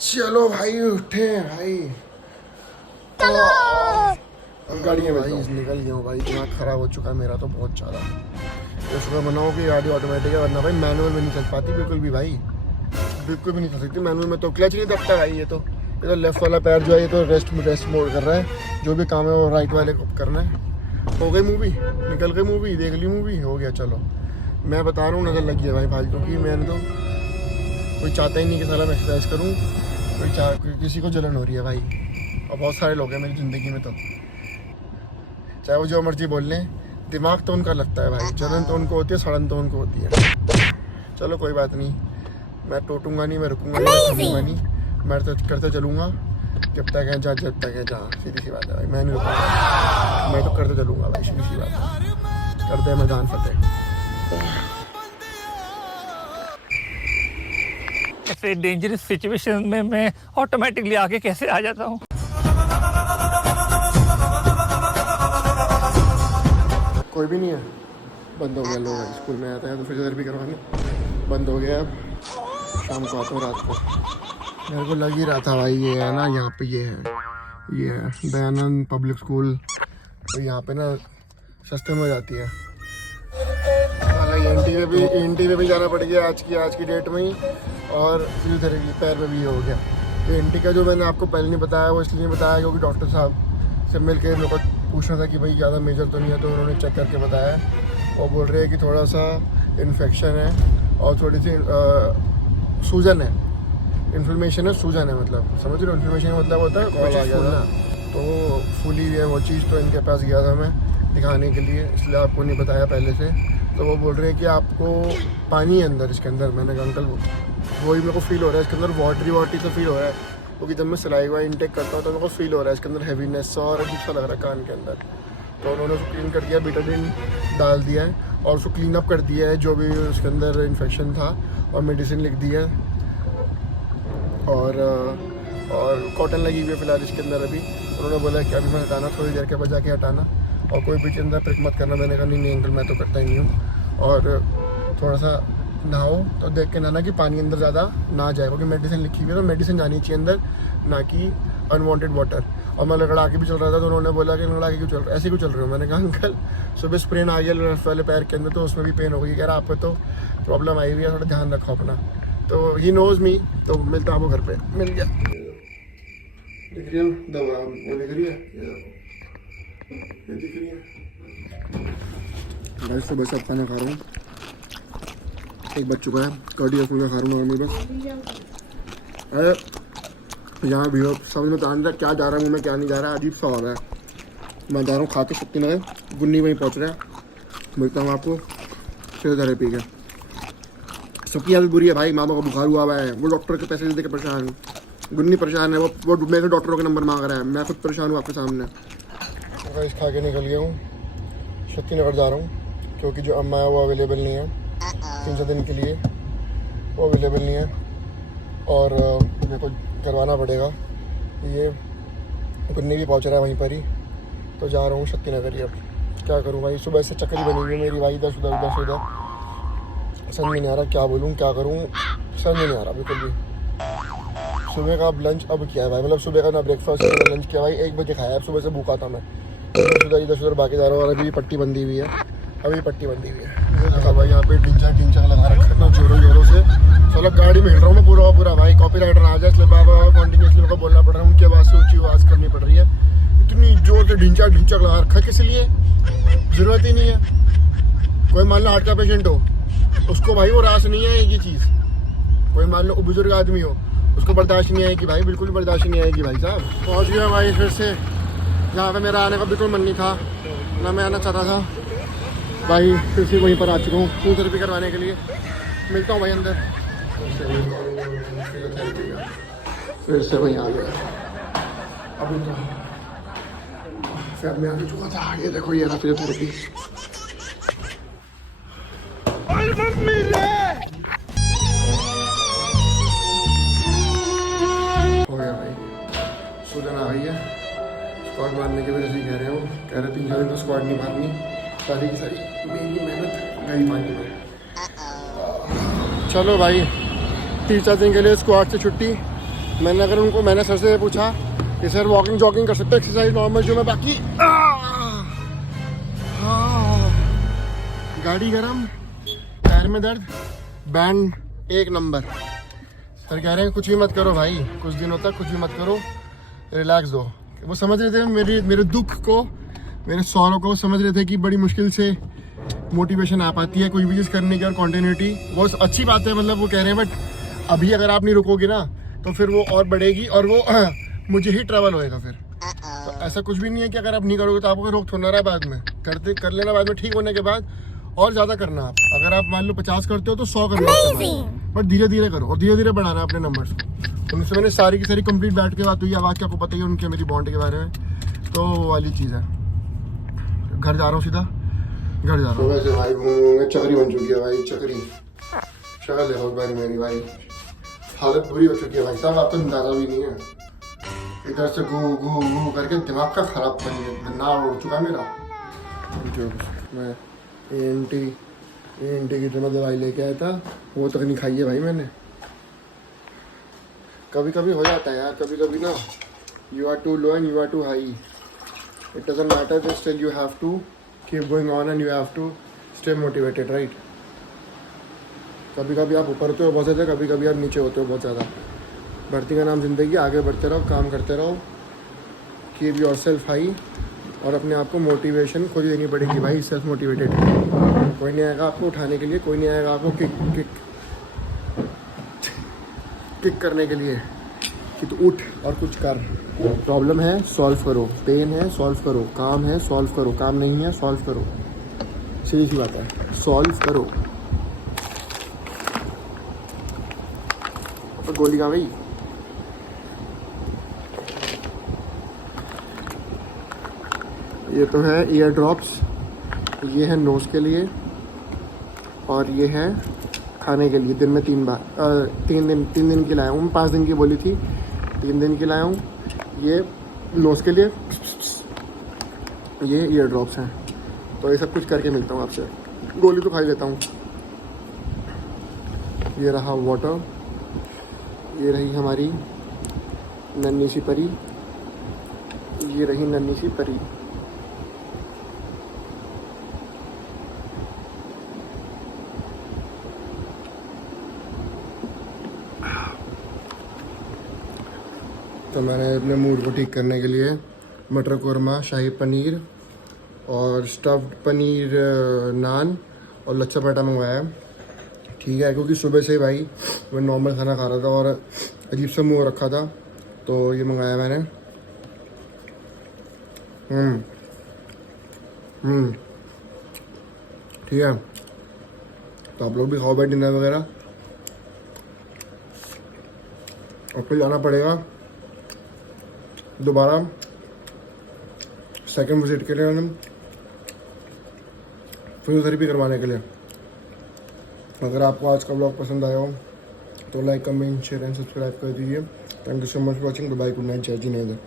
चलो भाई उठे भाई। गाड़ी में भाई निकल गया हूँ भाई। दिमाग खराब हो चुका है मेरा तो बहुत ज़्यादा। तो सुबह बनाओ कि गाड़ी ऑटोमेटिक है, वरना भाई मैनुअल में नहीं चल पाती बिल्कुल भी भाई, बिल्कुल भी नहीं चल सकती मैनुअल में। तो क्लच नहीं दबता भाई। ये तो लेफ्ट वाला पैर जो है ये तो रेस्ट मोड कर रहा है। जो भी काम है वो राइट वाले को करना है। हो गई मूवी, निकल गई मूवी, देख ली मूवी, हो गया। चलो मैं बता रहा हूँ, नज़र लगी है भाई फालतू की। मैंने तो कोई चाहता ही नहीं कि साला मैं एक्सरसाइज करूँ, किसी को जलन हो रही है भाई। और बहुत सारे लोग हैं मेरी ज़िंदगी में, तो चाहे वो जो मर्जी बोल लें, दिमाग तो उनका लगता है भाई। जलन तो उनको होती है, सड़न तो उनको होती है। चलो कोई बात नहीं, मैं टूटूंगा नहीं, मैं रुकूंगा नहीं, मैं थमूंगा नहीं, मैं तो करते चलूँगा जब तक है जब तक है जहाँ। सीधी सी बात है भाई, मैं नहीं रुकूंगा, मैं तो करते चलूँगा भाई। सीधी सी बात है, करते हैं मैदान फतेह। ऐसे डेंजरस सिचुएशन में मैं ऑटोमेटिकली आगे कैसे आ जाता हूँ। कोई भी नहीं है, बंद हो गया। लोग स्कूल में आते हैं तो फिजियोथेरेपी करवाने, बंद हो गया। अब शाम को आता हूँ, रात को। मेरे को लग ही रहा था भाई, ये है ना यहाँ पे, ये है दयानंद पब्लिक स्कूल। तो यहाँ पे ना सस्ते में हो जाती है। हालांकि एनटी में भी जाना पड़ गया आज की डेट में ही। और फिजियोथेरेपी पैर में भी हो गया। तो एनटी का जो मैंने आपको पहले नहीं बताया, वो इसलिए नहीं बताया क्योंकि डॉक्टर साहब से मिल के मेरे को पूछना था कि भाई ज़्यादा मेजर तो नहीं है। तो उन्होंने चेक करके बताया, वो बोल रहे हैं कि थोड़ा सा इन्फेक्शन है और थोड़ी सी सूजन है। इन्फ्लेमेशन है, सूजन है, मतलब समझ रहे हो। इन्फ्लेमेशन का मतलब होता है कॉल आ गया था, तो फूली है वो चीज़। तो इनके पास गया था मैं दिखाने के लिए, इसलिए आपको नहीं बताया पहले से। तो वो बोल रहे हैं कि आपको पानी है अंदर, इसके अंदर। मैंने कहा अंकल वही मेरे को फील हो रहा है इसके अंदर, वाटरी से फील हो रहा है, क्योंकि जब मैं सलाइवा इंटेक करता हूँ तो मेरे को फील हो रहा है इसके अंदर हैवीनेस और अजीब सा लग रहा है कान के अंदर। तो उन्होंने उसको क्लीन कर दिया, बीटाडीन डाल दिया है और उसको क्लीन अप कर दिया है जो भी उसके अंदर इन्फेक्शन था, और मेडिसिन लिख दी है। और कॉटन लगी हुई है फिलहाल इसके अंदर अभी। उन्होंने बोला कि अभी मैं हटाना, थोड़ी देर के बाद जाके हटाना, और कोई भी के अंदर प्रिक मत करना। मैंने कहा नहीं अंकल, मैं तो करता ही नहीं हूँ। और थोड़ा सा नहाओ तो देख के नहाना कि पानी अंदर ज़्यादा ना जाए, क्योंकि मेडिसिन लिखी हुई है तो मेडिसिन जानी चाहिए अंदर, ना कि अनवांटेड वाटर। और मैं लड़का के भी चल रहा था तो उन्होंने बोला कि लड़का के क्यों चल रहा है, ऐसे क्यों चल रहे हो। मैंने कहा अंकल सुबह स्प्रेन आ गया लेफ्ट वाले पैर के अंदर, तो उसमें भी पेन हो गई। कह रहा आपको तो प्रॉब्लम आई हुई है, थोड़ा ध्यान रखो अपना। तो ही नोज मी। तो मिलता आपको घर पे, मिल गया। दिख रही है दवा, वो दिख रही है, ये दिख रही है। सुबह से खाना खा रहा हूँ, एक बज चुका है। कड़ी रसूल में खा रहा हूँ नॉर्मल बस। अरे यहाँ भी समझ में तो आने क्या जा रहा है मुँह में, क्या नहीं जा रहा है, अजीब सा हो रहा है। मैं जा रहा हूँ खा के शक्तिनगर, गुन्नी वहीं पहुँच रहा है। मिलता हूँ आपको फिजियोथेरेपी के। सबकी हालत बुरी है भाई, मामा को बुखार हुआ है, वो डॉक्टर के पैसे दे के परेशान, गुन्नी परेशान है, वो मेरे डॉक्टरों के नंबर मांग रहा है, मैं खुद परेशान हूँ आपके सामने। इस खा के निकल गया हूँ, शक्तिनगर जा रहा हूँ, क्योंकि जो अम्मा है वो अवेलेबल नहीं है 3-4 दिन के लिए, वो अवेलेबल नहीं है। और मेरे को करवाना पड़ेगा। ये गुन्नी भी पहुंच रहा है वहीं पर ही, तो जा रहा हूँ शक्तिनगर ही। अब क्या करूँ भाई, सुबह से चक्कर ही बनी हुई है मेरी भाई, इधर उधर समझ में नहीं आ रहा क्या बोलूँ क्या करूँ, समझ में नहीं आ रहा बिल्कुल भी। सुबह का अब लंच अब किया है भाई, मतलब सुबह का ना ब्रेकफास्ट ना लंच किया भाई, 1 बजे खाया। अब सुबह से भूखा था मैं, इधर उधर भागे जा रहा हूँ। और अभी पट्टी बंदी हुई है, अभी पट्टी बंदी हुई है। देखा भाई यहाँ पे ढिंचा लगा रखा है जोरों से। चलो गाड़ी में हिल रहा हूँ मैं पूरा भाई, कॉपीराइटर आ जाए इसलिए बाबा कॉन्टिन्यूसली मेरे को बोलना पड़ रहा है, उनकी आवाज़ से ऊँची आवाज़ करनी पड़ रही है। इतनी जोर से ढिंचा लगा रखा है, किस लिए, ज़रूरत ही नहीं है। कोई मान लो हार्ट का पेशेंट हो, उसको भाई वो रास नहीं आएगी चीज़। कोई मान लो बुजुर्ग आदमी हो, उसको बर्दाश्त नहीं आएगी भाई, बिल्कुल बर्दाश्त नहीं आएगी भाई साहब। पहुँच गया भाई फिर से जहाँ पे मेरा आने का बिल्कुल मन नहीं था, ना मैं आना चाहता था भाई। फिर से वहीं पर आ चुका हूँ फिजियोथेरेपी करवाने के लिए। मिलता हूँ भाई अंदर, फिर से वहीं आ गया। अभी तो फिर मैं आ चुका था। ये देखो ये रहा फिजियोथेरेपी। हो गया भाई, सूजन आ गई है। स्क्वाड मारने की वजह से कह रहे हो, कह रहे 3-4 दिन तो स्क्वाड नहीं मारनी, सारी की सारी मेरी मेहनत गई पानी में। चलो भाई 3-4 दिन के लिए स्क्वाड से छुट्टी, मैंने सर से पूछा कि सर वॉकिंग जॉगिंग कर सकते हैं, एक्सरसाइज नॉर्मल जो मैं बाकी गाड़ी गरम, पैर में दर्द, बैंड एक नंबर। सर कह रहे हैं कुछ भी मत करो भाई, कुछ दिनों तक कुछ भी मत करो, रिलैक्स दो। वो समझ रहे थे मेरे दुख को, मेरे सौरों को, समझ रहे थे कि बड़ी मुश्किल से मोटिवेशन आ पाती है कोई भी चीज़ करने की और कॉन्टिन्यूटी। वो अच्छी बात है, मतलब वो कह रहे हैं बट अभी अगर आप नहीं रुकोगे ना तो फिर वो और बढ़ेगी और वो मुझे ही ट्रबल होएगा फिर। तो ऐसा कुछ भी नहीं है कि अगर आप नहीं करोगे तो आपको रोक थोड़ा रहा है, बाद में कर लेना, बाद में ठीक होने के बाद और ज़्यादा करना। आप अगर आप मान लो 50 करते हो तो 100 करना, बट धीरे धीरे करो और धीरे धीरे बढ़ाना अपने नंबर्स को। तो उनसे मैंने सारी की सारी कंप्लीट बैठ के बात हुई। आवाज़ क्या आपको पता ही है उनके मेरी बॉन्ड के बारे में, तो वो वाली चीज़ है। घर जा रहा हूँ, सीधा घर जा रहा हूँ। वैसे भाई चकरी बन चुकी है भाई, चकरी शक्ल देखो भाई मेरी, भाई हालत बुरी हो चुकी है भाई साहब, आप तो अंदाजा भी नहीं है। इधर से घू घू घू करके दिमाग का खराब ना उड़ चुका मेरा। मैं एंटी की जो दवाई लेके आया था वो तक नहीं खाई है भाई मैंने। कभी कभी हो जाता है यार, कभी कभी ना you are too low and you are too high, it doesn't matter, just still you have to keep going on and you have to stay motivated, right. कभी कभी आप ऊपर होते हो बहुत ज़्यादा, कभी कभी आप नीचे होते हो बहुत ज़्यादा। बढ़ती का नाम ज़िंदगी, आगे बढ़ते रहो, काम करते रहो, कीप योरसेल्फ हाई, और अपने आप को मोटिवेशन खुद ही देनी पड़ेगी भाई। सेल्फ मोटिवेटेड, कोई नहीं आएगा आपको उठाने के लिए, कोई नहीं आएगा आपको किक करने के लिए कि तू उठ और कुछ कर। प्रॉब्लम है सॉल्व करो, पेन है सॉल्व करो, काम है सॉल्व करो, काम नहीं है सॉल्व करो, सीधी सी बात है, सॉल्व करो। तो गोली कहाँ गई? ये तो है ईयर ड्रॉप्स, ये है नोज़ के लिए, और ये है खाने के लिए। दिन में 3 बार, 3 दिन की लाया हूँ, 5 दिन की बोली थी, 3 दिन की लाया हूँ। ये नोज़ के लिए, ये ईयर ड्रॉप्स हैं। तो ये सब कुछ करके मिलता हूँ आपसे, गोली तो खा ही लेता हूँ। ये रहा वाटर, ये रही हमारी नन्ही सी परी, ये रही नन्ही सी परी। तो मैंने अपने मूड को ठीक करने के लिए मटर कौरमा, शाही पनीर और स्टफ्ड पनीर, नान और लच्छा पराठा मंगवाया। ठीक है, क्योंकि सुबह से भाई मैं नॉर्मल खाना खा रहा था और अजीब सा मुँह रखा था, तो ये मंगाया मैंने। ठीक है, तो आप लोग भी खाओ भाई डिनर वगैरह। और फिर जाना पड़ेगा दोबारा सेकंड विजिट के लिए, मैंने फिजियोथेरेपी करवाने के लिए। अगर आपको आज का ब्लॉग पसंद आया हो तो like, comment, share and subscribe कर दीजिए। Thank you so much for watching. Bye, good night, जय जी नेदर।